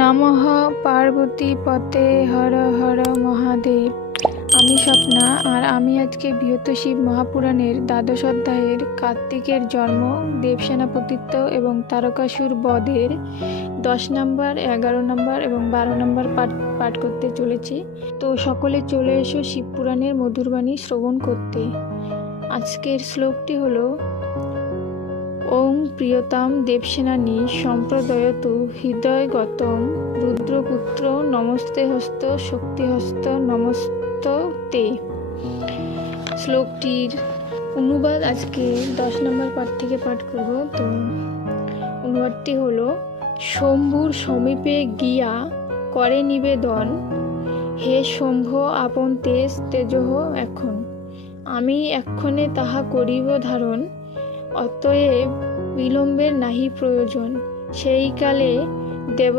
নমঃ পার্বতী পতে হর হর মহাদেব। আমি স্বপ্না, আর আমি আজকে বৃহৎ শিব মহাপুরাণের দ্বাদশ অধ্যায়ের কার্তিকের জন্ম, দেবসেনাপতিত্ব এবং তারকাসুর বধের 10 নম্বর, 11 নম্বর এবং 12 নম্বর পাঠ করতে চলেছি। তো সকলে চলে এসো শিবপুরাণের মধুরবাণী শ্রবণ করতে। আজকের শ্লোকটি হলো: ওং প্রিয়তাম দেবসেনানী সম্প্রদয়তু হৃদয়গতম রুদ্রপুত্র নমস্তে হস্ত শক্তিহস্ত নমস্ত তে। শ্লোকটির অনুবাদ আজকে 10 নম্বর পাঠ থেকে পাঠ করব। তো অনুবাদটি হলো: শম্ভুর সমীপে গিয়া করে নিবেদন, হে শম্ভ আপন তেজ তেজহ এখন, আমি এক্ষণে তাহা করিব ধারণ, অতএব বিলম্বের নাহি প্রয়োজন। সেই কালে দেব